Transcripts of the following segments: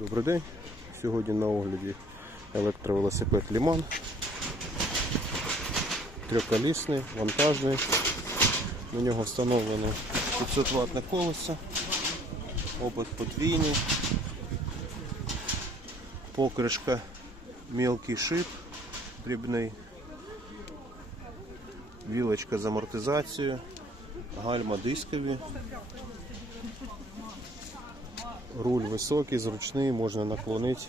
Добрий день. Сьогодні на огляді електровелосипед Ліман. Трьохколісний, вантажний. На нього встановлено 500 ватне колесо, опит подвійний, покришка мілкий шип, дрібний, вілочка з амортизацією, гальма дискові. Руль високий, зручний, можна наклонити,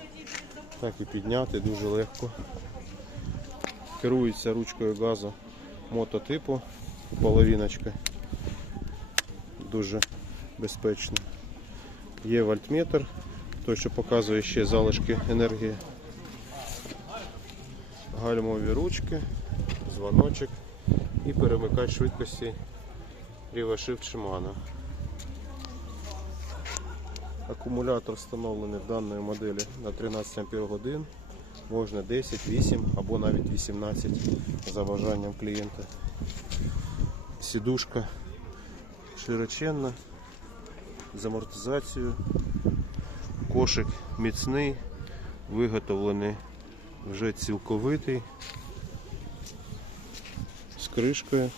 так і підняти дуже легко. Керується ручкою газу мототипу, половиночка. Дуже безпечно. Є вольтметр, той, що показує ще залишки енергії. Гальмові ручки, дзвоночок і перемикач швидкості Shift Shimano. Акумулятор встановлений в даної моделі на 13 Ампер годин. Можна 10, 8 або навіть 18 за бажанням клієнта. Сідушка широченна з амортизацією. Кошик міцний, виготовлений вже цілковитий з кришкою.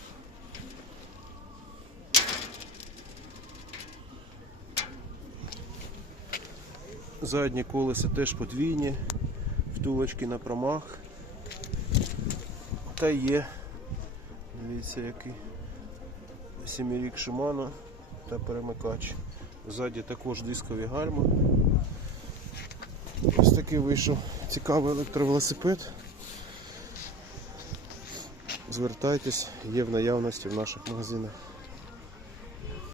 Задні колеса теж подвійні, втулочки на промах. Та є. Дивіться який. Сімірік Шимано та перемикач. Ззаді також дискові гальми. Ось такий вийшов цікавий електровелосипед. Звертайтесь, є в наявності в наших магазинах.